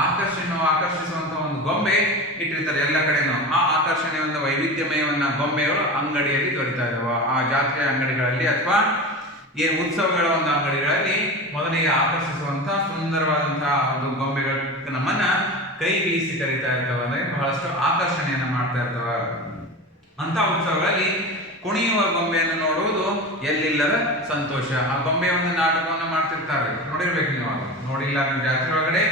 ಆಕರ್ಷಿಸುವಂತ ಒಂದು ಗೊಂಬೆ ಇಟ್ಟಿರ್ತಾರೆ ಎಲ್ಲ ಕಡೆನೂ. ಆ ಆಕರ್ಷಣೆ ಒಂದು ವೈವಿಧ್ಯಮಯವನ್ನ ಗೊಂಬೆಗಳು ಅಂಗಡಿಯಲ್ಲಿ ದೊರೀತಾ ಇದಾವ. ಆ ಜಾತ್ರೆಯ ಅಂಗಡಿಗಳಲ್ಲಿ ಅಥವಾ ಏನು ಉತ್ಸವಗಳ ಒಂದು ಅಂಗಡಿಗಳಲ್ಲಿ ಮೊದಲಿಗೆ ಆಕರ್ಷಿಸುವಂತ ಸುಂದರವಾದಂತಹ ಒಂದು ಗೊಂಬೆಗಳು ನಮ್ಮನ್ನ ಕೈ ಬೀಸಿ ಕರೀತಾ ಇರ್ತಾವ. ಅಂದ್ರೆ ಬಹಳಷ್ಟು ಆಕರ್ಷಣೆಯನ್ನ ಮಾಡ್ತಾ ಇರ್ತಾವ. ಅಂತ ಉತ್ಸವಗಳಲ್ಲಿ ಕುಣಿಯುವ ಗೊಂಬೆಯನ್ನು ನೋಡುವುದು ಎಲ್ಲಿಲ್ಲದ ಸಂತೋಷ. ಆ ಗೊಂಬೆ ಒಂದು ನಾಟಕವನ್ನು ಮಾಡ್ತಿರ್ತಾರೆ, ನೋಡಿರ್ಬೇಕು ನೀವು. ನೋಡಿಲ್ಲ ನೀವು ಜಾತ್ರೆ ಒಳಗಡೆ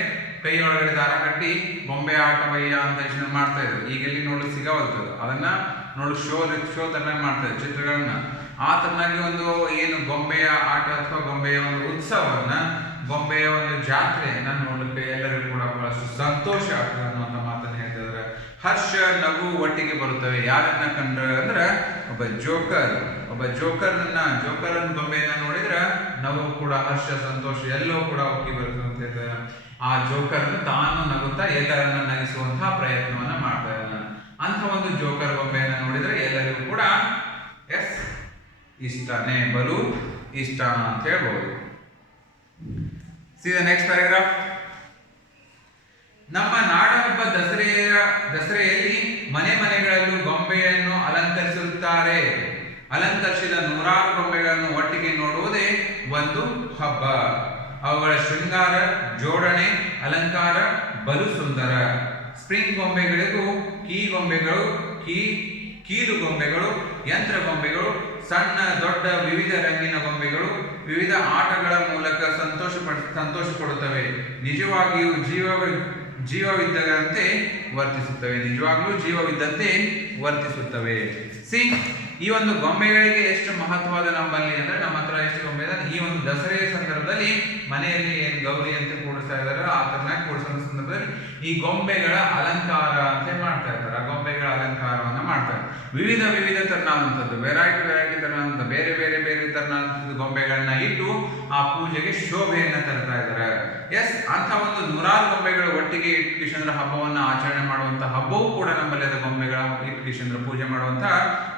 ಕೈ ಒಳಗಡೆ ದಾರ ಕಟ್ಟಿ ಗೊಂಬೆ ಆಟವಯ್ಯ ಅಂತ ಯೋಚನೆ ಮಾಡ್ತಾ ಇದ್ರು. ಈಗ ಎಲ್ಲಿ ನೋಡ್ಲಿಕ್ಕೆ ಸಿಗವಲ್ತದ. ಅದನ್ನ ನೋಡು ಶೋ ತರನಾಗಿ ಮಾಡ್ತಾರೆ ಚಿತ್ರಗಳನ್ನ. ಆ ತರನಾಗಿ ಒಂದು ಏನು ಗೊಂಬೆಯ ಆಟ ಅಥವಾ ಗೊಂಬೆಯ ಒಂದು ಉತ್ಸವವನ್ನ, ಗೊಂಬೆಯ ಒಂದು ಜಾತ್ರೆಯನ್ನ ನೋಡ್ಲಿಕ್ಕೆ ಎಲ್ಲರಿಗೂ ಕೂಡ ಬಹಳಷ್ಟು ಸಂತೋಷ ಆಗ್ತದೆ ಅನ್ನುವಂಥ ಮಾತನ್ನ ಹೇಳ್ತಿದ್ದಾರೆ. ಹರ್ಷ ನಗು ಒಟ್ಟಿಗೆ ಬರುತ್ತವೆ. ಯಾರನ್ನ ಕಂಡ್ರೆ ಅಂದ್ರೆ ಒಬ್ಬ ಜೋಕರ್ ಗೊಂಬೆಯನ್ನ ನೋಡಿದ್ರೆ ನಗು ಕೂಡ, ಹರ್ಷ, ಸಂತೋಷ ಎಲ್ಲವೂ ಕೂಡ ಒಟ್ಟಿಗೆ ಬರುತ್ತೆ ಅಂತ ಹೇಳ್ತಾರೆ. ಆ ಜೋಕರ್ ತಾನು ನಗುತ್ತಾ ಎಲ್ಲರನ್ನ ನಗಿಸುವಂತಹ ಪ್ರಯತ್ನವನ್ನ ಮಾಡ್ತಾ ಇದ್ದಾನೆ. ಅಂತ ಒಂದು ಜೋಕರ್ ಗೊಂಬೆಯನ್ನ ನೋಡಿದ್ರೆ ಎಲ್ಲರಿಗೂ ಕೂಡ ಎಸ್ ಇಷ್ಟನೇ, ಬಲು ಇಷ್ಟ ಅಂತ ಹೇಳ್ಬೋದು. See the next paragraph. ನಮ್ಮ ನಾಡಹಬ್ಬ ದಸರೆಯಲ್ಲಿ ಮನೆಗಳಲ್ಲೂ ಗೊಂಬೆಯನ್ನು ಅಲಂಕರಿಸುತ್ತಾರೆ. ಅಲಂಕರಿಸಿದ ನೂರಾರು ಗೊಂಬೆಗಳನ್ನು ಒಟ್ಟಿಗೆ ನೋಡುವುದೇ ಒಂದು ಹಬ್ಬ. ಅವುಗಳ ಶೃಂಗಾರ, ಜೋಡಣೆ, ಅಲಂಕಾರ ಬಲು ಸುಂದರ. ಸ್ಪ್ರಿಂಗ್ ಗೊಂಬೆಗಳಿಗೂ ಕೀಲು ಗೊಂಬೆಗಳು, ಯಂತ್ರ ಗೊಂಬೆಗಳು, ಸಣ್ಣ ದೊಡ್ಡ ವಿವಿಧ ರಂಗಿನ ಗೊಂಬೆಗಳು ವಿವಿಧ ಆಟಗಳ ಮೂಲಕ ಸಂತೋಷ ಕೊಡುತ್ತವೆ. ನಿಜವಾಗಿಯೂ ಜೀವವಿದ್ದಂತೆ ವರ್ತಿಸುತ್ತವೆ. ಈ ಒಂದು ಗೊಂಬೆಗಳಿಗೆ ಎಷ್ಟು ಮಹತ್ವದ ನಮ್ಮಲ್ಲಿ ಅಂದ್ರೆ, ನಮ್ಮ ಹತ್ರ ಎಷ್ಟು ಗೊಂಬೆ ಇದೆ. ಈ ಒಂದು ದಸರೆಯ ಸಂದರ್ಭದಲ್ಲಿ ಮನೆಯಲ್ಲಿ ಏನು ಗೌರಿ ಅಂತ ಕೂಡಿಸ್ತಾ ಇದಾರೆ, ಆ ತರನಾಗಿ ಕೂಡಿಸೋ ಸಂದರ್ಭದಲ್ಲಿ ಈ ಗೊಂಬೆಗಳ ಅಲಂಕಾರ ಅಂತ ಮಾಡ್ತಾ ಇದ್ದಾರೆ. ಆ ಗೊಂಬೆಗಳ ಅಲಂಕಾರವನ್ನ ಮಾಡ್ತಾರೆ. ವಿವಿಧ ತರನಾದಂಥದ್ದು, ವೆರೈಟಿ ತರನಾದಂಥ ಬೇರೆ ತರನಾದಂಥದ್ದು ಗೊಂಬೆಗಳನ್ನ ಇಟ್ಟು ಆ ಪೂಜೆಗೆ ಶೋಭೆಯನ್ನ ತರ್ತಾ ಇದ್ದಾರೆ. ಎಸ್, ಅಂತ ಒಂದು ನೂರಾರು ಗೊಂಬೆಗಳು ಒಟ್ಟಿಗೆ ಇಟ್ಕಿಶಂದ್ರ ಹಬ್ಬವನ್ನ ಆಚರಣೆ ಮಾಡುವಂತ ಹಬ್ಬವೂ ಕೂಡ ನಮ್ಮಲ್ಲಿ ಅದ. ಗೊಂಬೆಗಳ ಇಟ್ಕಿಶಂದ್ರ ಪೂಜೆ ಮಾಡುವಂತ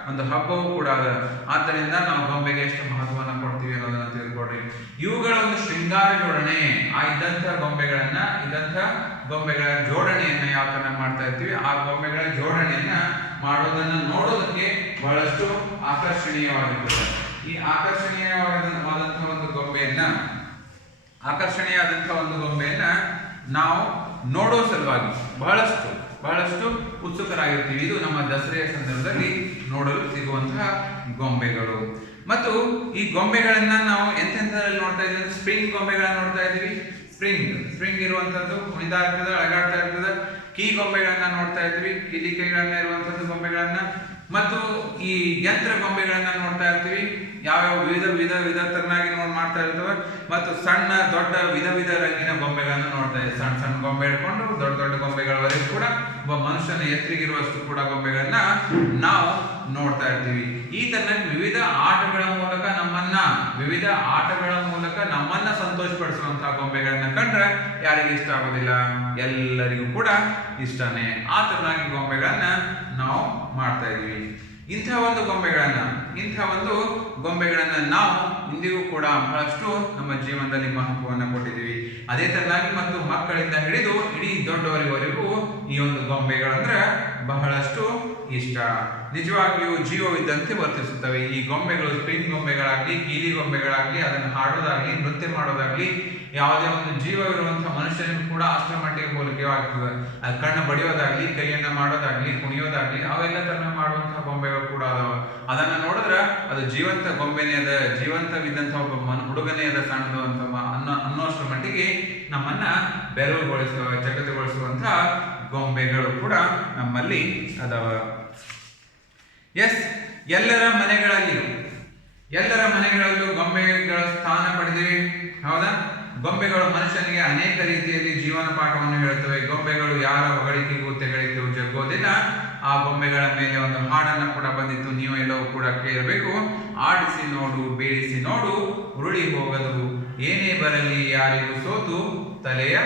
ಒಂದು ಹಬ್ಬವೂ ಕೂಡ ಅದ. ಆದ್ದರಿಂದ ನಾವು ಗೊಂಬೆಗೆ ಎಷ್ಟು ಮಹತ್ವವನ್ನು ಕೊಡ್ತೀವಿ ಅನ್ನೋದನ್ನ ತಿಳ್ಕೊಡ್ರಿ. ಇವುಗಳ ಒಂದು ಶೃಂಗಾರ ಜೋಡಣೆ, ಇದ್ದಂಥ ಗೊಂಬೆಗಳ ಜೋಡಣೆಯನ್ನ ಯಾವ ತರ ಮಾಡ್ತಾ ಇರ್ತೀವಿ, ಆ ಗೊಂಬೆಗಳ ಜೋಡಣೆಯನ್ನ ಮಾಡೋದನ್ನ ನೋಡೋದಕ್ಕೆ ಬಹಳಷ್ಟು ಆಕರ್ಷಣೀಯವಾಗಿರ್ತದೆ. ಈ ಆಕರ್ಷಣೀಯವಾದಂತಹ ಒಂದು ಗೊಂಬೆಯನ್ನ ನಾವು ನೋಡೋ ಸಲುವಾಗಿ ಬಹಳಷ್ಟು ಉತ್ಸುಕರಾಗಿರ್ತೀವಿ. ಇದು ನಮ್ಮ ದಸರೆಯ ಸಂದರ್ಭದಲ್ಲಿ ನೋಡಲು ಸಿಗುವಂತಹ ಗೊಂಬೆಗಳು. ಮತ್ತು ಈ ಗೊಂಬೆಗಳನ್ನ ನಾವು ಎಂತೆಂಥದ್ರಲ್ಲಿ ನೋಡ್ತಾ ಇದ್ದೀವಿ? ಸ್ಪ್ರಿಂಗ್ ಗೊಂಬೆಗಳನ್ನ ನೋಡ್ತಾ ಇದ್ದೀವಿ. ಸ್ಪ್ರಿಂಗ್ ಇರುವಂತದ್ದು, ಕುಣಿತಾ ಇರ್ತದೆ, ಅಳಗಾಡ್ತಾ ಇರ್ತದೆ. ಕೀ ಗೊಂಬೆಗಳನ್ನ ನೋಡ್ತಾ ಇದ್ವಿ, ಕಿಲಿಕೆಗಳನ್ನ ಇರುವಂತದ್ದು ಗೊಂಬೆಗಳನ್ನ. ಮತ್ತು ಈ ಯಂತ್ರ ಗೊಂಬೆಗಳನ್ನ ನೋಡ್ತಾ ಇರ್ತೀವಿ, ಯಾವ್ಯಾವ ವಿಧ ತರನಾಗಿ ಮಾಡ್ತಾ ಇರ್ತವೆ. ಮತ್ತು ಸಣ್ಣ ದೊಡ್ಡ ವಿಧ ರಂಗಿನ ಗೊಂಬೆಗಳನ್ನ ನೋಡ್ತಾ ಇದ್ದೀವಿ. ಸಣ್ಣ ಗೊಂಬೆ ಹಿಡ್ಕೊಂಡು ದೊಡ್ಡ ಗೊಂಬೆಗಳವರೆಗೂ ಕೂಡ ಒಬ್ಬ ಮನುಷ್ಯನ ಎತ್ತರಿಗಿರುವಷ್ಟು ಕೂಡ ಗೊಂಬೆಗಳನ್ನ ನಾವು ನೋಡ್ತಾ ಇರ್ತೀವಿ. ಈ ತರನಾಗಿ ವಿವಿಧ ಆಟಗಳ ಮೂಲಕ ನಮ್ಮನ್ನ ಸಂತೋಷಪಡಿಸುವಂತಹ ಗೊಂಬೆಗಳನ್ನ ಕಂಡ್ರೆ ಯಾರಿಗೆ ಇಷ್ಟ ಆಗೋದಿಲ್ಲ? ಎಲ್ಲರಿಗೂ ಕೂಡ ಇಷ್ಟನೇ. ಆ ತರನಾಗಿ ಗೊಂಬೆಗಳನ್ನ ನಾವು ಮಾಡ್ತಾ ಇದೀವಿ. ಇಂಥ ಒಂದು ಗೊಂಬೆಗಳನ್ನ ನಾವು ಇಂದಿಗೂ ಕೂಡ ಬಹಳಷ್ಟು ನಮ್ಮ ಜೀವನದಲ್ಲಿ ಮಹತ್ವವನ್ನು ಕೊಟ್ಟಿದ್ದೀವಿ. ಅದೇ ತರನಾಗಿ ಮತ್ತು ಮಕ್ಕಳಿಂದ ಹಿಡಿದು ಇಡೀ ದೊಡ್ಡವರಿವರೆಗೂ ಈ ಒಂದು ಗೊಂಬೆಗಳಂದ್ರೆ ಬಹಳಷ್ಟು ಇಷ್ಟ. ನಿಜವಾಗಿಯೂ ಜೀವವಿದ್ದಂತೆ ವರ್ತಿಸುತ್ತವೆ ಈ ಗೊಂಬೆಗಳು. ಸ್ಪ್ರಿಂಗ್ ಗೊಂಬೆಗಳಾಗ್ಲಿ, ಕೀಲಿ ಗೊಂಬೆಗಳಾಗ್ಲಿ, ಅದನ್ನು ಹಾಡೋದಾಗ್ಲಿ, ನೃತ್ಯ ಮಾಡೋದಾಗ್ಲಿ, ಯಾವುದೇ ಒಂದು ಜೀವವಿರುವಂತಹ ಮನುಷ್ಯನಿಗೂ ಕೂಡ ಅಷ್ಟರ ಮಟ್ಟಿಗೆ ಹೋಲಿಕೆ ಆಗ್ತದೆ. ಅದು ಕಣ್ಣು ಬಡಿಯೋದಾಗ್ಲಿ, ಕೈಯನ್ನ ಮಾಡೋದಾಗ್ಲಿ, ಕುಣಿಯೋದಾಗ್ಲಿ, ಅವೆಲ್ಲ ತನ್ನ ಮಾಡುವಂತಹ ಗೊಂಬೆಗಳು ಕೂಡ ಅದಾವ. ಅದನ್ನ ನೋಡಿದ್ರೆ ಅದು ಜೀವಂತ ಗೊಂಬೆನೇ ಅದ, ಜೀವಂತವಿದ್ದಂತಹ ಒಬ್ಬ ಹುಡುಗನೇ ಅದ, ಸಣ್ಣದು ಅಂತ ಅನ್ನೋಷ್ಟರ ಮಟ್ಟಿಗೆ ನಮ್ಮನ್ನ ಬೆರಗುಗೊಳಿಸುವ, ಚಕಿತಗೊಳಿಸುವಂತಹ ಗೊಂಬೆಗಳು ಕೂಡ ನಮ್ಮಲ್ಲಿ ಅದಾವ. ಎಸ್, ಎಲ್ಲರ ಮನೆಗಳಲ್ಲೂ ಗೊಂಬೆಗಳ ಸ್ಥಾನ ಪಡೆದಿವೆ. ಹೌದಾ? ಗೊಂಬೆಗಳು ಮನುಷ್ಯನಿಗೆ ಅನೇಕ ರೀತಿಯಲ್ಲಿ ಜೀವನ ಪಾಠವನ್ನು ಹೇಳುತ್ತವೆ. ಗೊಂಬೆಗಳು ಯಾರ ಹೊಗಳಿಕೆಗೂ ತೆಗಳಿಕೆಗೂ ಜಗ್ಗೋದಿಲ್ಲ. ಆ ಗೊಂಬೆಗಳ ಮೇಲೆ ಒಂದು ಹಾಡನ್ನು ಕೂಡ ಬಂದಿತ್ತು, ನೀವು ಎಲ್ಲವೂ ಕೂಡ ಕೇಳಬೇಕು. ಆಡಿಸಿ ನೋಡು, ಬೀಳಿಸಿ ನೋಡು, ಉರುಳಿ ಹೋಗದು, ಏನೇ ಬರಲಿ ಯಾರಿಗೂ ಸೋತು ತಲೆಯ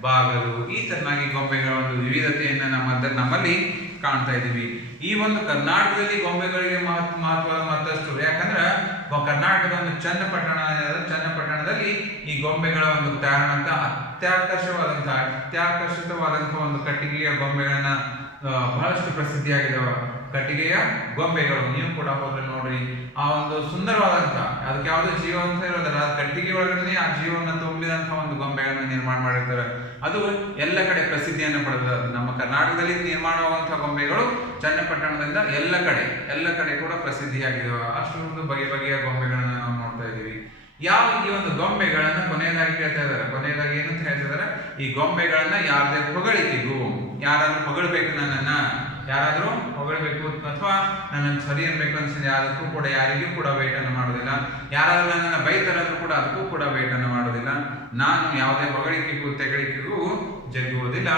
ಬಾಗಲು. ಈ ತರನಾಗಿ ಗೊಂಬೆಗಳ ಒಂದು ವಿವಿಧತೆಯನ್ನ ನಮ್ಮಲ್ಲಿ ಕಾಣ್ತಾ ಇದ್ದೀವಿ. ಈ ಒಂದು ಕರ್ನಾಟಕದಲ್ಲಿ ಗೊಂಬೆಗಳಿಗೆ ಮಹತ್ವದ ಮತ್ತಷ್ಟು. ಯಾಕಂದ್ರೆ ಕರ್ನಾಟಕದ ಒಂದು ಚನ್ನಪಟ್ಟಣದಲ್ಲಿ ಈ ಗೊಂಬೆಗಳ ಒಂದು ತಯಾರಣೆ ಅತ್ಯಾಕರ್ಷಿತವಾದಂತಹ ಒಂದು ಕಟ್ಟಿಗೆಯ ಗೊಂಬೆಗಳನ್ನ ಬಹಳಷ್ಟು ಪ್ರಸಿದ್ಧಿಯಾಗಿದ್ದಾವ. ಕಟ್ಟಿಗೆಯ ಗೊಂಬೆಗಳು ನೀವು ಕೂಡ ಹೋದ್ರೆ ನೋಡ್ರಿ, ಆ ಒಂದು ಸುಂದರವಾದಂತಹ, ಅದಕ್ಕೆ ಯಾವುದೇ ಜೀವ ಅಂತ ಇರೋದಲ್ಲ, ಕಟ್ಟಿಗೆ ಒಳಗಡೆ ಆ ಜೀವವನ್ನು ತುಂಬಿದಂತಹ ಒಂದು ಗೊಂಬೆಗಳನ್ನು ನಿರ್ಮಾಣ ಮಾಡಿರ್ತಾರೆ. ಅದು ಎಲ್ಲ ಕಡೆ ಪ್ರಸಿದ್ಧಿಯನ್ನು ಪಡೆದ. ನಮ್ಮ ಕರ್ನಾಟಕದಲ್ಲಿ ನಿರ್ಮಾಣವಾಗುವಂತಹ ಗೊಂಬೆಗಳು ಚನ್ನಪಟ್ಟಣದಿಂದ ಎಲ್ಲ ಕಡೆ ಕೂಡ ಪ್ರಸಿದ್ಧಿಯಾಗಿದ್ದಾವೆ. ಅಷ್ಟೊಂದು ಬಗೆಯ ಗೊಂಬೆಗಳನ್ನ ನಾವು ನೋಡ್ತಾ ಇದ್ದೀವಿ. ಯಾವ ಈ ಒಂದು ಗೊಂಬೆಗಳನ್ನ ಕೊನೆಯದಾಗಿ ಹೇಳ್ತಾ ಇದ್ದಾರೆ, ಕೊನೆಯದಾಗಿ ಏನಂತ ಹೇಳ್ತಾ ಇದ್ದಾರೆ, ಈ ಗೊಂಬೆಗಳನ್ನ ಯಾರದೇ ಹೊಗಳಿಕೆಗೂ, ಯಾರಾದ್ರೂ ಹೊಗಳಬೇಕು, ಯಾರಾದ್ರೂ ಹೊಗಳಬೇಕು ಅಥವಾ ನನ್ನನ್ನು ಸರಿ ಅನ್ಬೇಕು ಅನ್ಸಿದ್ರೆ ಯಾರಿಗೂ ಕೂಡ ವೇಟನ್ನು ಮಾಡೋದಿಲ್ಲ. ಯಾರಾದ್ರೂ ನನ್ನನ್ನು ಬೈತಾರಾದ್ರೂ ಕೂಡ ಅದಕ್ಕೂ ಕೂಡ ವೇಟನ್ನು ಮಾಡೋದಿಲ್ಲ. ನಾನು ಯಾವುದೇ ಹೊಗಳಿಕೆಗೂ ತೆಗಳಿಕೆಗೂ ಜಗ್ಗುವುದಿಲ್ಲ.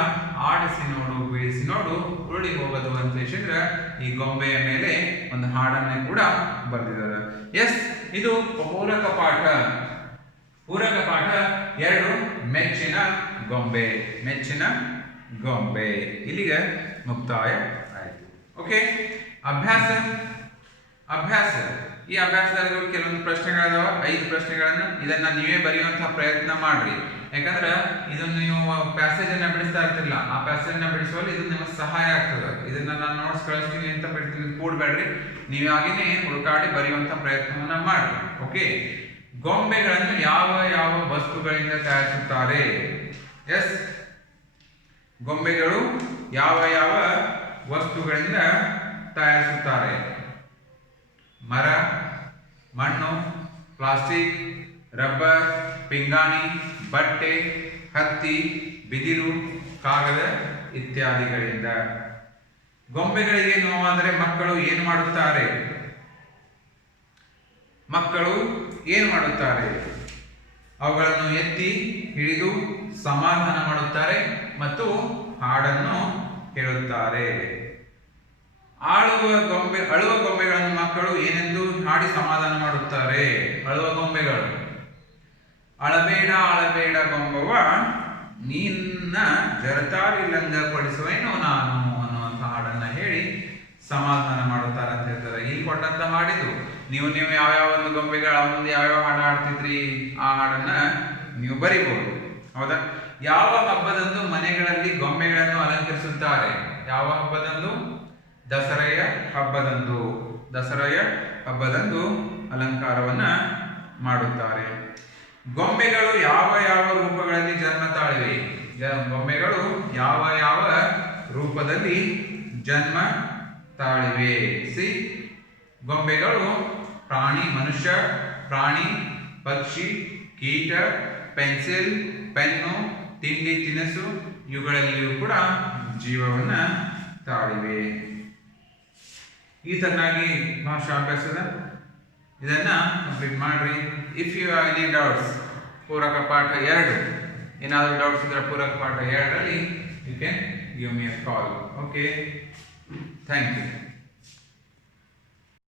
ಆಡಿಸಿ ನೋಡು, ಬೀಳಿಸಿ ನೋಡು, ಉರುಳಿ ಹೋಗೋದು ಅಂತ ಹೇಳಿದ್ರೆ ಈ ಗೊಂಬೆಯ ಮೇಲೆ ಒಂದು ಹಾಡನ್ನೇ ಕೂಡ ಬರೆದಿದ್ದಾರೆ. ಎಸ್, ಇದು ಪೂರಕ ಪಾಠ 2, ಮೆಚ್ಚಿನ ಗೊಂಬೆ. ಇಲ್ಲಿಗೆ ಮುಕ್ತಾಯ ಆಯಿತು. ಓಕೆ, ಅಭ್ಯಾಸ. ಈ ಅಭ್ಯಾಸದಲ್ಲಿ ಕೆಲವೊಂದು ಪ್ರಶ್ನೆಗಳಿದಾವ, 5 ಪ್ರಶ್ನೆಗಳನ್ನು. ಇದನ್ನ ನೀವೇ ಬರೆಯುವಂತಹ ಪ್ರಯತ್ನ ಮಾಡ್ರಿ. ಯಾಕಂದ್ರೆ ಇದನ್ನು ನೀವು ಪ್ಯಾಸೇಜ್ ಅನ್ನ ಬಿಡಿಸ್ತಾ ಇರ್ತಿಲ್ಲ, ಆ ಪ್ಯಾಸೇಜ್ ಅನ್ನ ಬಿಡಿಸುವಲ್ಲಿ ಇದು ನಿಮಗೆ ಸಹಾಯ ಆಗ್ತದೆ. ಇದನ್ನ ನಾನು ನೋಟ್ಸ್ ಕಳಿಸ್ತೀನಿ ಅಂತ ಬಿಡ್ತೀನಿ, ಕೂಡಬೇಡ್ರಿ, ನೀವಾಗಿನೇ ಹುಡುಕಾಡಿ ಬರೆಯುವಂತಹ ಪ್ರಯತ್ನವನ್ನ ಮಾಡ್ರಿ. ಓಕೆ, ಗೊಂಬೆಗಳನ್ನು ಯಾವ ವಸ್ತುಗಳಿಂದ ತಯಾರಿಸುತ್ತಾರೆ? ಎಸ್, ಗೊಂಬೆಗಳು ಯಾವ ವಸ್ತುಗಳಿಂದ ತಯಾರಿಸುತ್ತಾರೆ? ಮರ, ಮಣ್ಣು, ಪ್ಲಾಸ್ಟಿಕ್, ರಬ್ಬರ್, ಪಿಂಗಾಣಿ, ಬಟ್ಟೆ, ಹತ್ತಿ, ಬಿದಿರು, ಕಾಗದ ಇತ್ಯಾದಿಗಳಿಂದ. ಗೊಂಬೆಗಳಿಗೆ ನೋವಾದರೆ ಮಕ್ಕಳು ಏನು ಮಾಡುತ್ತಾರೆ? ಅವುಗಳನ್ನು ಎತ್ತಿ ಹಿಡಿದು ಸಮಾಧಾನ ಮಾಡುತ್ತಾರೆ ಮತ್ತು ಹಾಡನ್ನು ಹೇಳುತ್ತಾರೆ. ಅಳುವ ಗೊಂಬೆಗಳನ್ನು ಮಕ್ಕಳು ಏನೆಂದು ಹಾಡಿ ಸಮಾಧಾನ ಮಾಡುತ್ತಾರೆ? ಅಳುವ ಗೊಂಬೆಗಳು, ಅಳಬೇಡ ಗೊಂಬವ್ವ, ನಿನ್ನ ಜರತಾರಿ ಲಂಗ ಕೊಡಿಸುವೇನೋ ನಾನು ಅನ್ನುವಂಥ ಹಾಡನ್ನ ಹೇಳಿ ಸಮಾಧಾನ ಮಾಡುತ್ತಾರೆ ಅಂತ ಹೇಳ್ತಾರೆ. ಇಲ್ಲಿ ಕೊಟ್ಟಂತ ಹಾಡಿದು ನೀವು ಯಾವ ಒಂದು ಗೊಂಬೆಗಳ ಮುಂದೆ ಯಾವ್ಯಾವ ಹಾಡು ಹಾಡ್ತಿದ್ರಿ, ಆ ಹಾಡನ್ನ ನೀವು ಬರಿಬಹುದು. ಹೌದಾ? ಯಾವ ಹಬ್ಬದಂದು ಮನೆಗಳಲ್ಲಿ ಗೊಂಬೆಗಳನ್ನು ಅಲಂಕರಿಸುತ್ತಾರೆ? ಯಾವ ಹಬ್ಬದಂದು? ದಸರೆಯ ಹಬ್ಬದಂದು ಅಲಂಕಾರವನ್ನ ಮಾಡುತ್ತಾರೆ. ಗೊಂಬೆಗಳು ಯಾವ ರೂಪಗಳಲ್ಲಿ ಜನ್ಮ ತಾಳಿವೆ? ಗೊಂಬೆಗಳು ಯಾವ ರೂಪದಲ್ಲಿ ಜನ್ಮ ತಾಳಿವೆ? ಗೊಂಬೆಗಳು ಮನುಷ್ಯ, ಪ್ರಾಣಿ, ಪಕ್ಷಿ, ಕೀಟ, ಪೆನ್ಸಿಲ್, ಪೆನ್ನು, ತಿಂಡಿ ತಿನಿಸು ಇವುಗಳಲ್ಲಿಯೂ ಕೂಡ ಜೀವವನ್ನ ತಾಳಿವೆ. ಈ ತರನಾಗಿ ಭಾಷಾಭ್ಯಾಸದ ಇದನ್ನ ಕಂಪ್ಲೀಟ್ ಮಾಡ್ರಿ. If you have any doubts, ಪೂರಕ ಪಾಠ 2 ಏನಾದರೂ ಡೌಟ್ಸ್ ಇದ್ರೆ ಪೂರಕ ಪಾಠ 2ರಲ್ಲಿ you can give me a call. Okay, thank you.